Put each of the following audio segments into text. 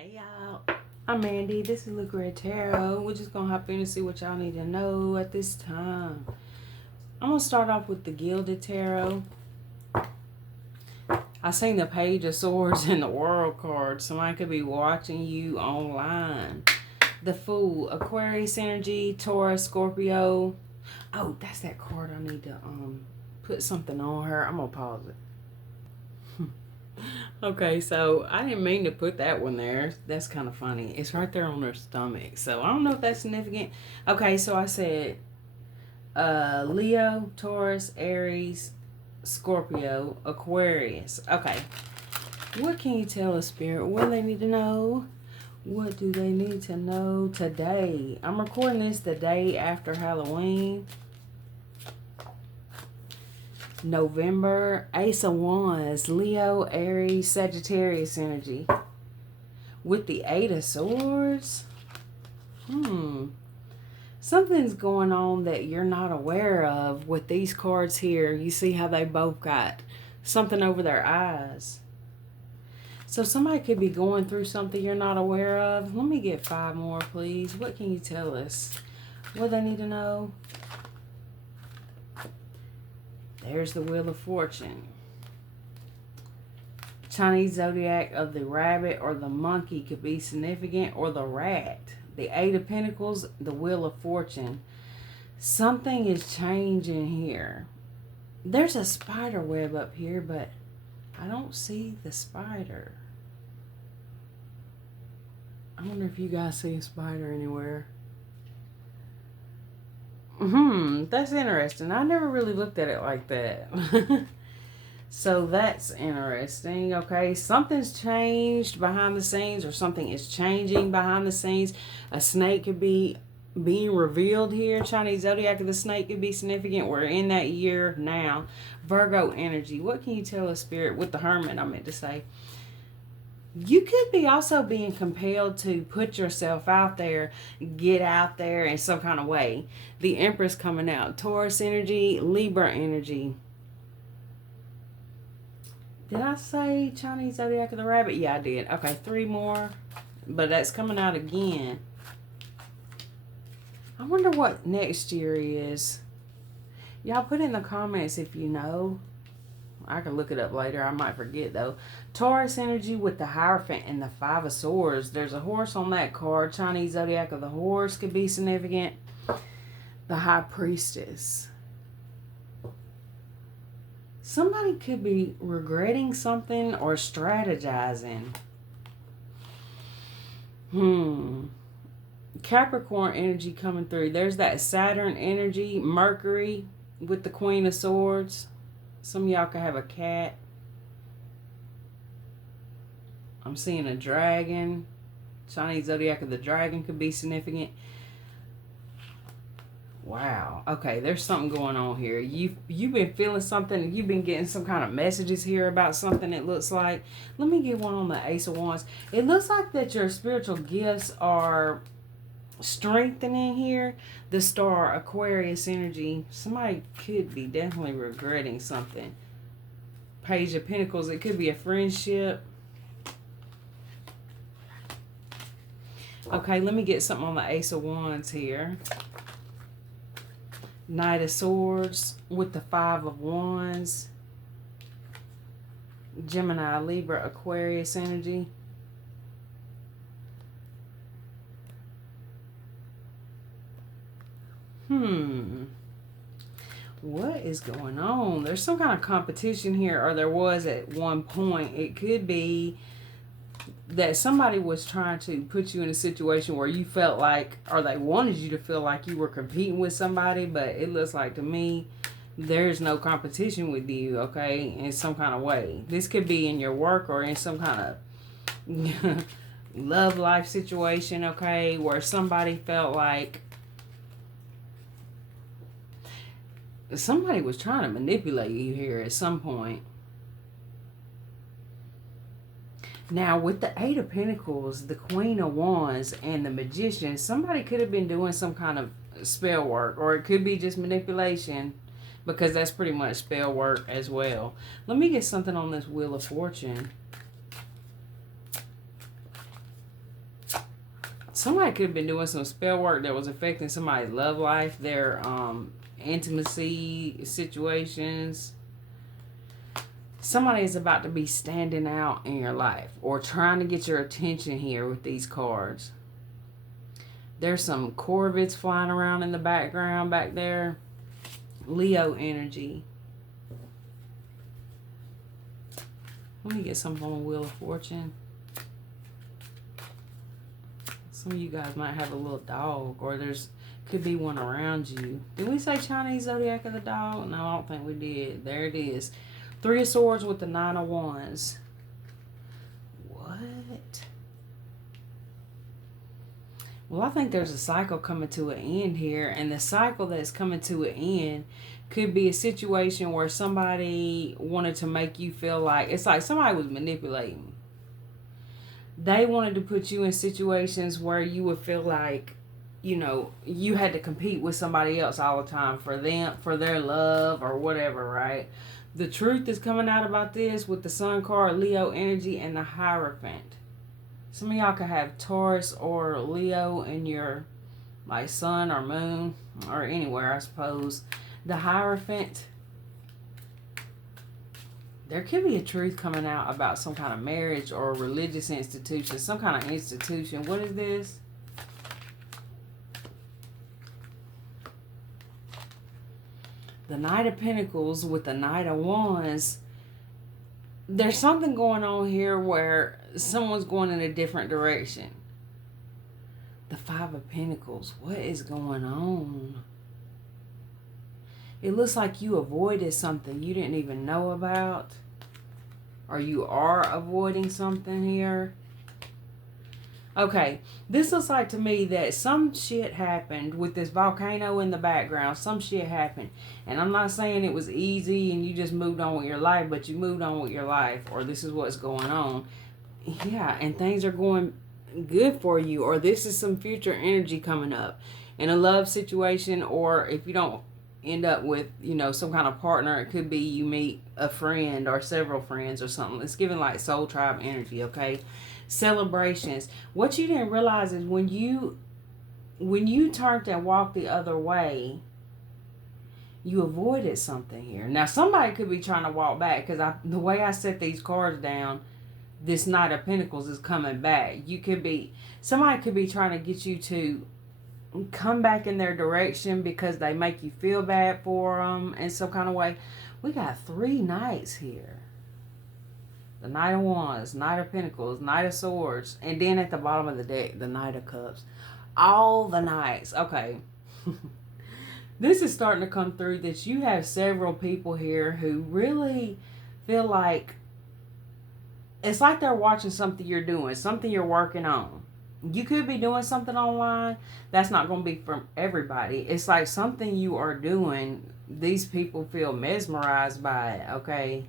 Hey y'all, I'm Mandy. This is Luca at Tarot. We're just gonna hop in and see what y'all need to know at this time. I'm gonna start off with the Gilded Tarot. I seen the Page of Swords and the World card. Somebody could be watching you online. The Fool, Aquarius energy, Taurus, Scorpio. Oh, that's that card I need to put something on her. I'm gonna pause it. Okay, so I didn't mean to put that one there. That's kind of funny. It's right there on her stomach. So I don't know if that's significant. Okay, so I said Leo, Taurus, Aries, Scorpio, Aquarius. Okay. What can you tell us, Spirit? What do they need to know? What do they need to know today? I'm recording this the day after Halloween. November, Ace of Wands, Leo, Aries, Sagittarius energy. With the Eight of Swords, something's going on that you're not aware of with these cards here. You see how they both got something over their eyes. So somebody could be going through something you're not aware of. Let me get 5 more, please. What can you tell us? What they need to know? There's the Wheel of Fortune. Chinese zodiac of the rabbit or the monkey could be significant, or the rat. The Eight of Pentacles, the Wheel of Fortune. Something is changing here. There's a spider web up here, but I don't see the spider. I wonder if you guys see a spider anywhere. That's interesting. I never really looked at it like that. So that's interesting. Okay, something's changed behind the scenes, or something is changing behind the scenes. A snake could be being revealed here. Chinese zodiac of the snake could be significant. We're in that year now. Virgo energy. What can you tell us, Spirit? With the Hermit, I meant to say. You could be also being compelled to put yourself out there, get out there in some kind of way. The Empress coming out. Taurus energy, Libra energy. Did I say Chinese zodiac of the rabbit? Yeah, I did. Okay, 3 more. But that's coming out again. I wonder what next year is. Y'all put in the comments if you know. I can look it up later. I might forget though. Taurus energy with the Hierophant and the 5 of Swords. There's a horse on that card. Chinese zodiac of the horse could be significant. The High Priestess. Somebody could be regretting something or strategizing. Capricorn energy coming through. There's that Saturn energy. Mercury with the Queen of Swords. Some of y'all could have a cat. I'm seeing a dragon. Chinese zodiac of the dragon could be significant. Wow. Okay, there's something going on here. You've been feeling something. You've been getting some kind of messages here about something, it looks like. Let me get one on the Ace of Wands. It looks like that your spiritual gifts are strengthening here. The Star, Aquarius energy. Somebody could be definitely regretting something. Page of Pentacles. It could be a friendship. Okay, let me get something on the Ace of Wands here. Knight of Swords with the 5 of Wands. Gemini, Libra, Aquarius energy. What is going on? There's some kind of competition here, or there was at one point. It could be that somebody was trying to put you in a situation where you felt like, or they wanted you to feel like you were competing with somebody, but it looks like to me there's no competition with you, okay, in some kind of way. This could be in your work or in some kind of love life situation, okay, where somebody felt like somebody was trying to manipulate you here at some point. Now, with the 8 of Pentacles, the Queen of Wands, and the Magician, somebody could have been doing some kind of spell work, or it could be just manipulation, because that's pretty much spell work as well. Let me get something on this Wheel of Fortune. Somebody could have been doing some spell work that was affecting somebody's love life, their intimacy situations. Somebody is about to be standing out in your life or trying to get your attention here with these cards. There's some Corvettes flying around in the background back there. Leo energy. Let me get something on the Wheel of Fortune. Some of you guys might have a little dog, or could be one around you. Did we say Chinese zodiac of the dog? No, I don't think we did. There it is. 3 of Swords with the 9 of Wands. What? Well, I think there's a cycle coming to an end here, and the cycle that's coming to an end could be a situation where somebody wanted to make you feel like, it's like somebody was manipulating. They wanted to put you in situations where you would feel like, you know, you had to compete with somebody else all the time for them, for their love or whatever, right? The truth is coming out about this with the Sun card, Leo energy, and the Hierophant. Some of y'all could have Taurus or Leo in your, like, sun or moon, or anywhere, I suppose. The Hierophant, there could be a truth coming out about some kind of marriage or religious institution, some kind of institution. What is this? The Knight of Pentacles with the Knight of Wands. There's something going on here where someone's going in a different direction. The Five of Pentacles. What is going on? It looks like you avoided something you didn't even know about. Or you are avoiding something here. Okay, this looks like to me that some shit happened with this volcano in the background. Some shit happened. And I'm not saying it was easy and you just moved on with your life, but you moved on with your life. Or this is what's going on. Yeah, and things are going good for you. Or this is some future energy coming up in a love situation. Or if you don't end up with, you know, some kind of partner, it could be you meet a friend or several friends or something. It's giving like soul tribe energy, okay? Celebrations. What you didn't realize is when you turned and walked the other way, you avoided something here. Now somebody could be trying to walk back, because the way I set these cards down, this Knight of Pentacles is coming back. Somebody could be trying to get you to come back in their direction because they make you feel bad for them in some kind of way. We got 3 knights here. The Knight of Wands, Knight of Pentacles, Knight of Swords, and then at the bottom of the deck, the Knight of Cups. All the knights. Okay. This is starting to come through that you have several people here who really feel like it's like they're watching something you're doing, something you're working on. You could be doing something online. That's not going to be from everybody. It's like something you are doing. These people feel mesmerized by it, okay?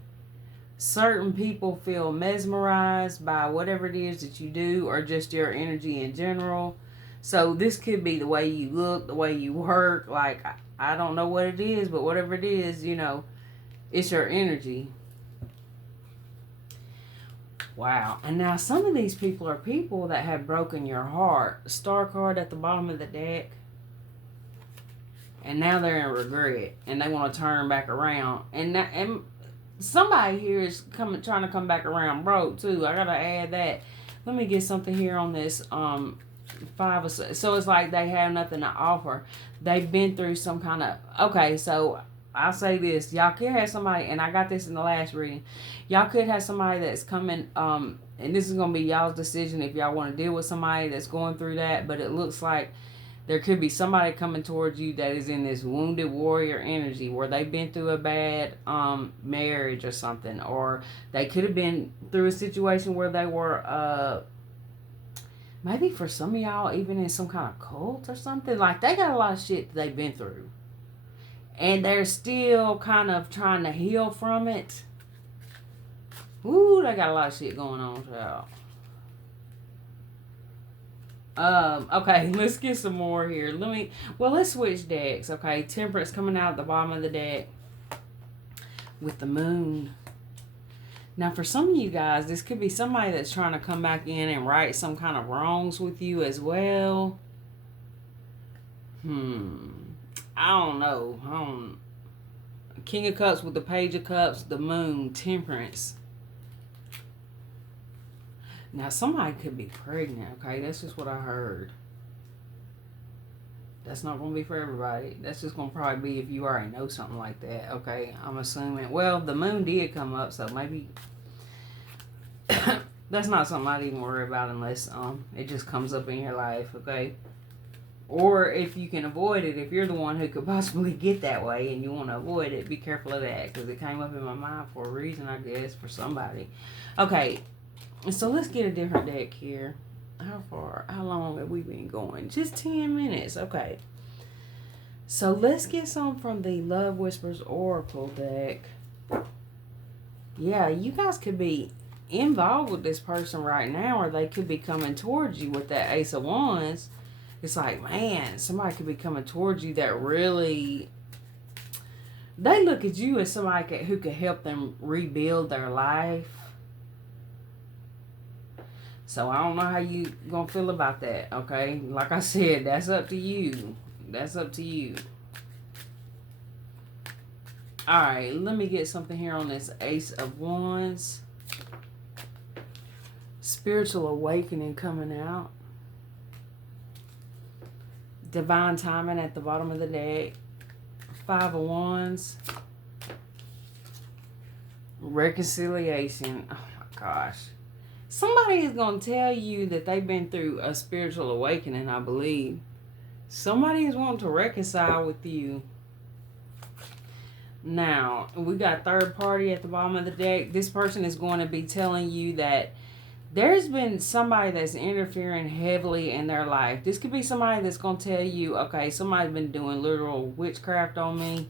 Certain people feel mesmerized by whatever it is that you do, or just your energy in general. So this could be the way you look, the way you work. Like, I don't know what it is, but whatever it is, you know, it's your energy. Wow. And now some of these people are people that have broken your heart. Star card at the bottom of the deck. And now they're in regret. And they want to turn back around. And somebody here is trying to come back around broke too. I got to add that. Let me get something here on this 5 of... So it's like they have nothing to offer. They've been through some kind of... Okay, so... I'll say this, y'all could have somebody, and I got this in the last reading, y'all could have somebody that's coming, and this is going to be y'all's decision if y'all want to deal with somebody that's going through that, but it looks like there could be somebody coming towards you that is in this wounded warrior energy, where they've been through a bad marriage or something, or they could have been through a situation where they were, maybe for some of y'all, even in some kind of cult or something, like they got a lot of shit they've been through. And they're still kind of trying to heal from it. Ooh, they got a lot of shit going on, child. Okay, let's get some more here. Let's switch decks, okay? Temperance coming out at the bottom of the deck with the moon. Now, for some of you guys, this could be somebody that's trying to come back in and right some kind of wrongs with you as well. I don't know. King of Cups with the Page of Cups, the Moon, Temperance. Now, somebody could be pregnant, okay? That's just what I heard. That's not going to be for everybody. That's just going to probably be if you already know something like that, okay? I'm assuming. Well, the moon did come up, so maybe that's not something I'd even worry about unless it just comes up in your life, okay? Or if you can avoid it, if you're the one who could possibly get that way and you want to avoid it, be careful of that, because it came up in my mind for a reason, I guess, for somebody. Okay, so let's get a different deck here. How long have we been going? Just 10 minutes. Okay. So let's get some from the Love Whispers Oracle deck. Yeah, you guys could be involved with this person right now, or they could be coming towards you with that Ace of Wands. It's like, man, somebody could be coming towards you that really, they look at you as somebody who could help them rebuild their life. So I don't know how you gonna feel about that, okay? Like I said, that's up to you. That's up to you. Alright, let me get something here on this Ace of Wands. Spiritual awakening coming out. Divine timing at the bottom of the deck. Five of Wands. Reconciliation. Oh my gosh. Somebody is going to tell you that they've been through a spiritual awakening, I believe. Somebody is wanting to reconcile with you. Now, we got third party at the bottom of the deck. This person is going to be telling you that there's been somebody that's interfering heavily in their life. This could be somebody that's going to tell you, okay, somebody's been doing literal witchcraft on me.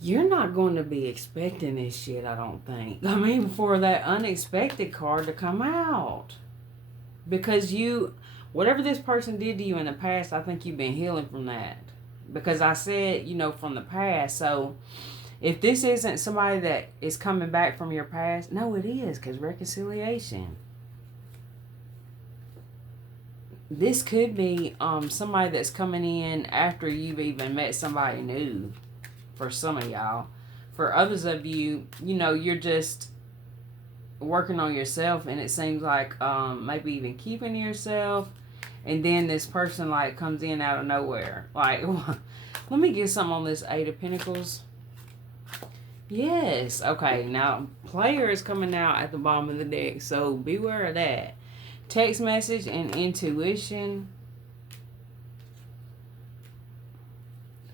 You're not going to be expecting this shit, I don't think. I mean, for that unexpected card to come out. Because whatever this person did to you in the past, I think you've been healing from that. Because I said, from the past. So, if this isn't somebody that is coming back from your past, no, it is, because reconciliation. This could be somebody that's coming in after you've even met somebody new. For some of y'all. For others of you, you're just working on yourself, and it seems like maybe even keeping yourself, and then this person like comes in out of nowhere. Like, let me get something on this Eight of Pentacles. Yes. Okay, now player is coming out at the bottom of the deck, so beware of that. Text message and intuition.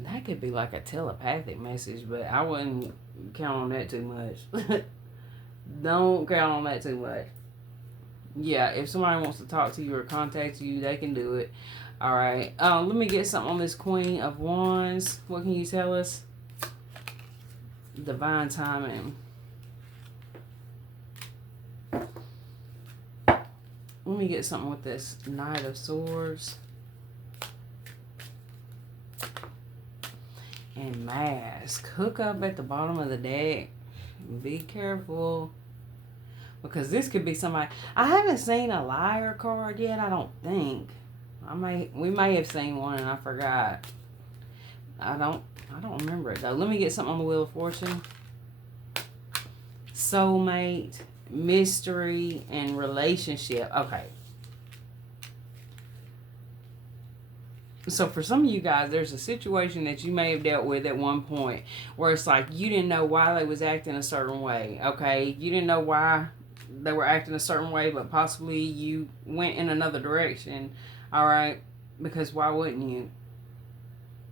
That could be like a telepathic message, but I wouldn't count on that too much. Don't count on that too much. Yeah, if somebody wants to talk to you or contact you, they can do it. Alright, let me get something on this Queen of Wands. What can you tell us? Divine timing. Let me get something with this Knight of Swords. And Mask. Hook up at the bottom of the deck. Be careful. Because this could be somebody. I haven't seen a liar card yet, I don't think. We may have seen one and I forgot. I don't remember it though. Let me get something on the Wheel of Fortune. Soulmate, mystery, and relationship. Okay. So for some of you guys, there's a situation that you may have dealt with at one point where it's like you didn't know why they was acting a certain way, okay? You didn't know why they were acting a certain way, but possibly you went in another direction, all right? Because why wouldn't you?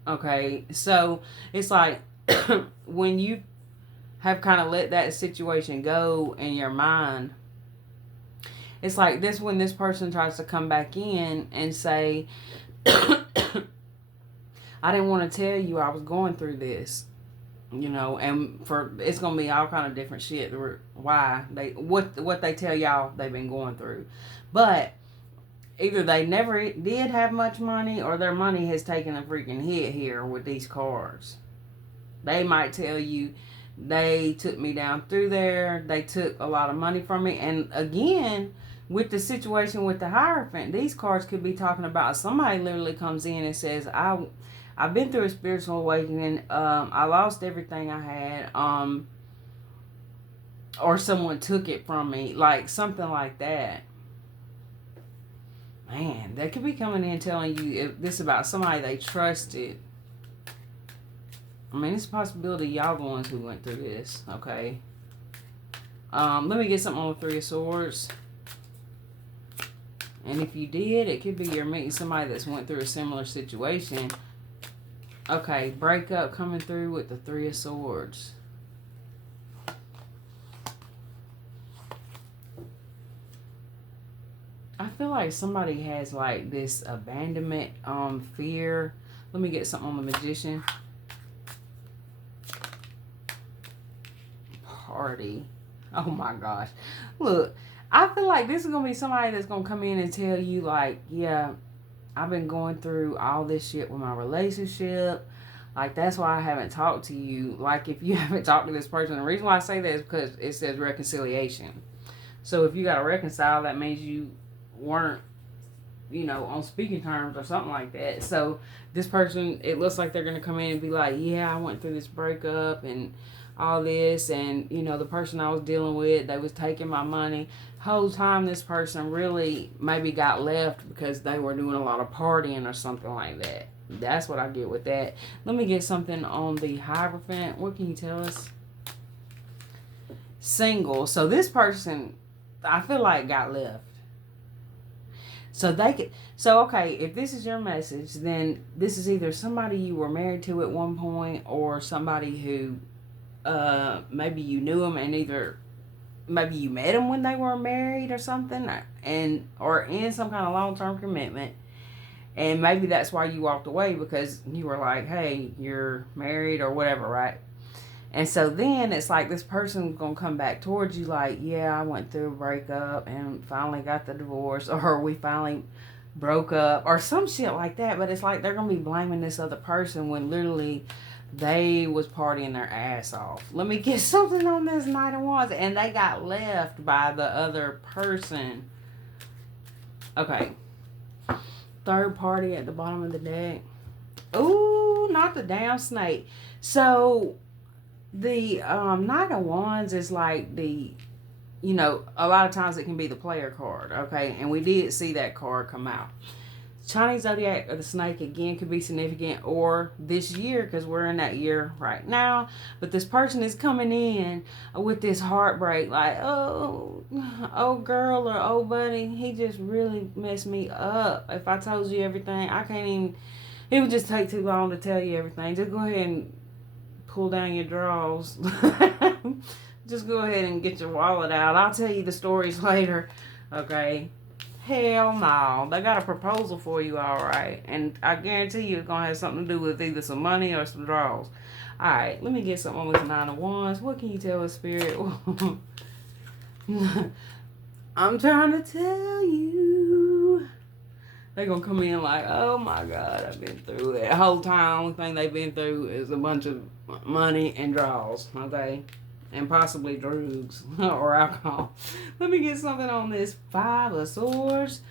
Okay, so it's like when you have kind of let that situation go in your mind, it's like this when this person tries to come back in and say, I didn't want to tell you I was going through this, and it's going to be all kind of different shit. Why what they tell y'all they've been going through. But either they never did have much money or their money has taken a freaking hit here with these cards. They might tell you They took me down through there. They took a lot of money from me. And again, with the situation with the Hierophant, these cards could be talking about somebody literally comes in and says, I've been through a spiritual awakening. I lost everything I had. Or someone took it from me. Like something like that. Man, they could be coming in telling you this about somebody they trusted. I mean, it's a possibility y'all the ones who went through this, okay? Let me get something on the Three of Swords. And if you did, it could be you're meeting somebody that's went through a similar situation. Okay, breakup coming through with the Three of Swords. I feel like somebody has like this abandonment, fear. Let me get something on the Magician. Party. Oh my gosh. Look, I feel like this is going to be somebody that's going to come in and tell you like, yeah, I've been going through all this shit with my relationship. Like, that's why I haven't talked to you. Like, if you haven't talked to this person, the reason why I say that is because it says reconciliation. So if you got to reconcile, that means you weren't, on speaking terms or something like that. So this person, it looks like they're going to come in and be like, yeah, I went through this breakup and all this, and the person I was dealing with, they was taking my money. Whole time this person really maybe got left because they were doing a lot of partying or something like that. That's what I get with that. Let me get something on the Hierophant. What can you tell us? Single. So this person, I feel like, got left. Okay, if this is your message, then this is either somebody you were married to at one point or somebody who maybe you knew them and either maybe you met them when they were married or something, or in some kind of long-term commitment, and maybe that's why you walked away, because you were like, hey, you're married or whatever, right? And so then it's like this person's gonna come back towards you like, yeah, I went through a breakup and finally got the divorce, or we finally broke up or some shit like that. But it's like they're gonna be blaming this other person when literally they was partying their ass off. Let me get something on this Knight of Wands. And they got left by the other person. Okay. Third party at the bottom of the deck. Ooh, not the damn snake. So the Knight of Wands is like the, a lot of times it can be the player card, okay? And we did see that card come out. Chinese zodiac of the snake again could be significant, or this year, because we're in that year right now. But this person is coming in with this heartbreak, like, oh girl or oh buddy, he just really messed me up. If I told you everything, I can't even, it would just take too long to tell you everything. Just go ahead and pull down your drawers. Just go ahead and get your wallet out. I'll tell you the stories later, okay? Hell no. They got a proposal for you, all right. And I guarantee you it's going to have something to do with either some money or some draws. All right, let me get something on this Nine of Wands. What can you tell us, Spirit? I'm trying to tell you. They're going to come in like, oh my God, I've been through that. The whole time, the only thing they've been through is a bunch of money and draws, okay? And possibly drugs or alcohol. Let me get something on this Five of Swords.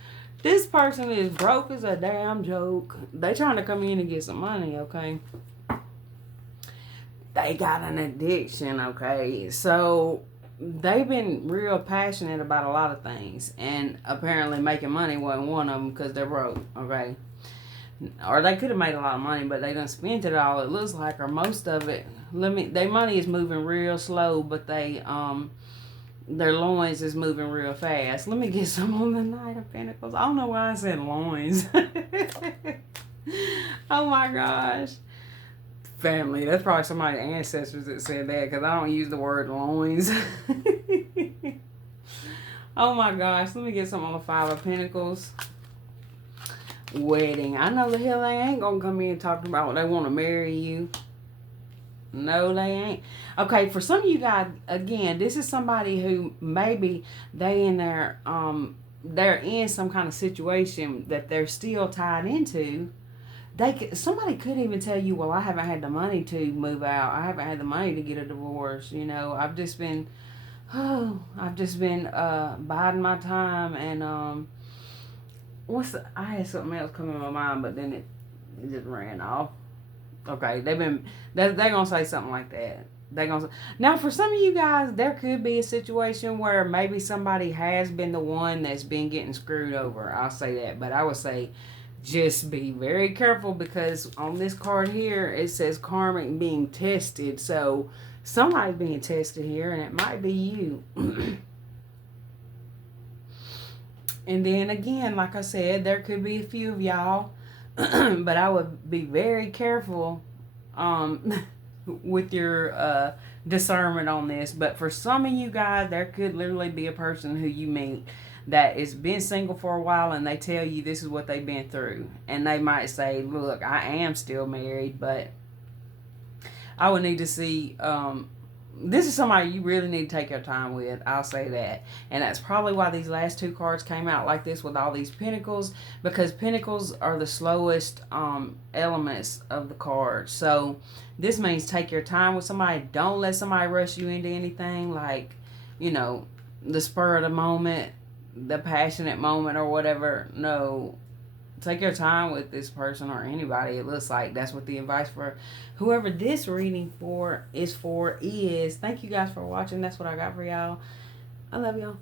This person is broke as a damn joke. They trying to come in and get some money, okay? They got an addiction, okay? So they've been real passionate about a lot of things. And apparently making money wasn't one of them because they're broke, okay? Or they could have made a lot of money, but they done spent it all, it looks like, or most of it. Their money is moving real slow, but their loins is moving real fast. Let me get some on the Knight of Pentacles. I don't know why I said loins. Oh my gosh. Family, that's probably somebody's ancestors that said that, because I don't use the word loins. Oh my gosh. Let me get some on the Five of Pentacles. Wedding. I know the hell they ain't gonna come in talking about they want to marry you. No, they ain't. Okay, for some of you guys, again, this is somebody who maybe they're in some kind of situation that they're still tied into, Somebody could even tell you, well, I haven't had the money to move out. I haven't had the money to get a divorce. I've just been biding my time. And I had something else come in my mind, but then it just ran off. Okay, they're gonna say something like that. They're gonna Now, for some of you guys, there could be a situation where maybe somebody has been the one that's been getting screwed over. I'll say that, but I would say just be very careful, because on this card here it says karmic being tested. So somebody's being tested here, and it might be you. And then again, like I said, there could be a few of y'all, but I would be very careful um, with your discernment on this. But for some of you guys, there could literally be a person who you meet that has been single for a while, and they tell you this is what they've been through. And they might say, look, I am still married, but I would need to see. This is somebody you really need to take your time with. I'll say that. And that's probably why these last two cards came out like this with all these pentacles, because pentacles are the slowest elements of the cards. So this means take your time with somebody. Don't let somebody rush you into anything, like, the spur of the moment, the passionate moment, or whatever. No, take your time with this person or anybody. It looks like that's what the advice for whoever this reading is. Thank you guys for watching. That's what I got for y'all. I love y'all.